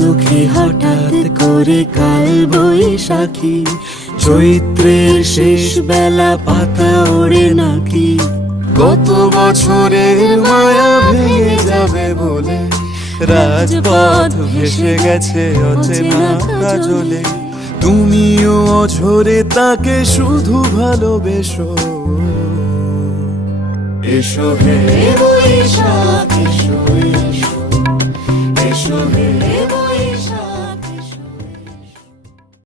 চোখে হঠাৎ করে কাল বৈশাখী, চৈত্রের শেষ বেলা পাতা ওড়ে নাকি। গত বছরের মায়া ভেঙে যাবে বলে রাজপথ ভেসে গেছে অচেনা কাজলে। তুমিও অঝরে তাকে শুধু ভালোবেসো। এসো হে বৈশাখ এসো এসো, এসো হে